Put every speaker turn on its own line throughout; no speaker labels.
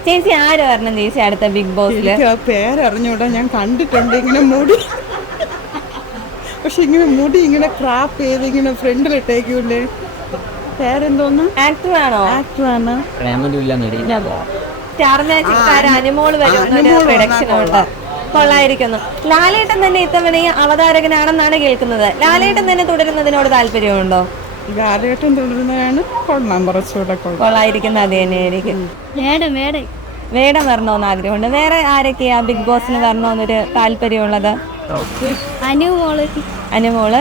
ചേച്ചി ആര് വരണം ചേച്ചി അടുത്ത ബിഗ് ബോസില്?
പേരറിഞ്ഞൂടാ, ഞാൻ കണ്ടിട്ടുണ്ട് ഇങ്ങനെ മുടി, പക്ഷെ ഇങ്ങനെ മുടി ഇങ്ങനെ ക്രാപ്പ് ചെയ്ത് ഇങ്ങനെ ഫ്രണ്ടിലിട്ടേക്കൂല്ലേ, പേരെന്തോന്ന്?
ആക്ടർ ആണോ?
ആക്ടറാണ്.
സ്റ്റാർ മാജിക് അനുമോള് വരുന്ന പ്രൊഡക്ഷനുണ്ട്. കൊള്ളായിരിക്കുന്നു. ലാലേട്ടൻ തന്നെ ഇത്തവണ അവതാരകനാണെന്നാണ് കേൾക്കുന്നത്. ലാലേട്ടൻ തന്നെ തുടരുന്നതിനോട് താല്പര്യമുണ്ടോ?
ലാലേട്ടൻ തുടരുന്നതാണ് കൊള്ളാം, കുറച്ചുകൂടെ
കൊള്ളായിരിക്കുന്ന അത് തന്നെയായിരിക്കും. വേടം വരണമെന്ന് ആഗ്രഹമുണ്ട്. വേറെ ആരൊക്കെയാ ബിഗ് ബോസിന് വരണമെന്നൊരു താല്പര്യമുള്ളത്? അനുമോള്.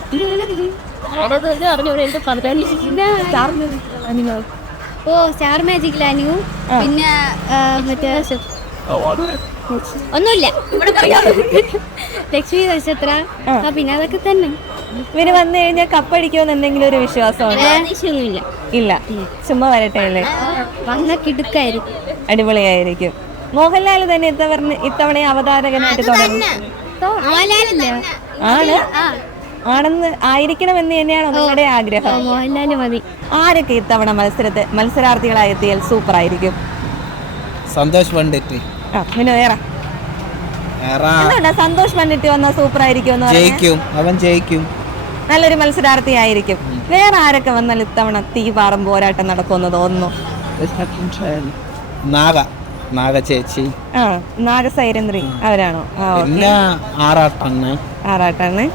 സ്റ്റാർ മാജിക്കിൽ അനു, പിന്നെ മറ്റേ ഒന്നുമില്ല ലക്ഷ്മി നക്ഷത്ര, പിന്നെ അതൊക്കെ തന്നെ.
ഇവര് വന്നു കഴിഞ്ഞാൽ കപ്പടിക്കുമെന്ന് എന്തെങ്കിലും ഒരു വിശ്വാസമുണ്ട്? ഇല്ല, ചുമ്മാ വരട്ടെ അല്ലേ?
കിടുക്കായിരിക്കും,
അടിപൊളിയായിരിക്കും. മോഹൻലാൽ തന്നെ ഇത്തവണ അവതാരകനായിട്ട് തുടങ്ങും ആണ് ആണെന്ന് ആയിരിക്കണമെന്ന് തന്നെയാണ് നിങ്ങളുടെ ആഗ്രഹം?
മോഹൻലാല് മതി.
ആരൊക്കെ ഇത്തവണ മത്സരാർത്ഥികളായി എത്തിയാൽ സൂപ്പർ ആയിരിക്കും?
സന്തോഷ് പണ്ഡിറ്റ്.
പിന്നെ വേറെ സന്തോഷ് പണ്ഡിറ്റ് വന്നാൽ സൂപ്പർ ആയിരിക്കും.
അവൻ ജയിക്കും,
നല്ലൊരു മത്സരാർത്ഥി ആയിരിക്കും. വേറെ ആരൊക്കെ വന്നാൽ ഇത്തവണ തീ പാറും പോരാട്ടം നടക്കുമെന്ന് തോന്നുന്നു?
നാഗ ചേച്ചി,
നാഗസൈരന്ദ്രി അവരാണോ? ആറാട്ടാണ്.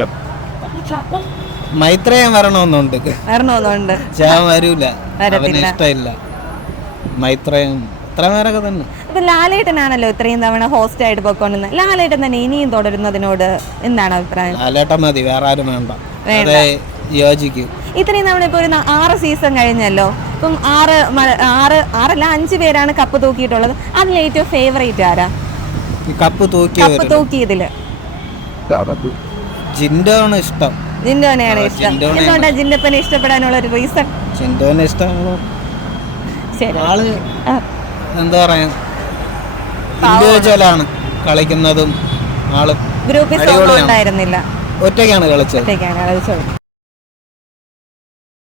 മൈത്രേയം വരണമെന്നുണ്ട്. വരൂല, ഇഷ്ടമില്ല മൈത്രേയം. ഇത്രമേരൊക്കെ തന്നെ.
ഇപ്പൊ ലാലേട്ടനാണല്ലോ ഇത്രയും തവണ ഹോസ്റ്റ് ആയിട്ട് പോയിക്കൊണ്ടിരുന്നത്. ലാലേട്ടൻ തന്നെ ഇനിയും തുടരുന്നതിനോട് എന്താണ് അഭിപ്രായം?
ലാലേട്ടൻ മതി, വേറെ ആരും വേണ്ട. യോജിക്കും.
ഇത്രയും തവണ ഇപ്പൊ ഒരു 6 സീസൺ കഴിഞ്ഞല്ലോ. ഇപ്പം 5 പേരാണ് കപ്പ് തൂക്കിയിട്ടുള്ളത്. അതിൽ ഏറ്റവും ഫേവറേറ്റ് ആരാ
കപ്പ്
തൂക്കിയതില്?
ജിൻഡോയാണ് ഇഷ്ടം.
ജിൻഡോനെയാണ് ഇഷ്ടം. എന്തുകൊണ്ടാ ജിൻഡപ്പനെ ഇഷ്ടപ്പെടാനുള്ള ഒരു റീസൺ?
ജിൻഡോനെ ഇഷ്ടമാണോ? ആള് എന്താ പറയാ, ഇൻഡിവിജ്വലാണ് കളിക്കുന്നതും. ആള്
ഗ്രൂപ്പിൽ ഉണ്ടായിരുന്നില്ല,
ഒറ്റയ്ക്കാണ് കളിച്ചത്.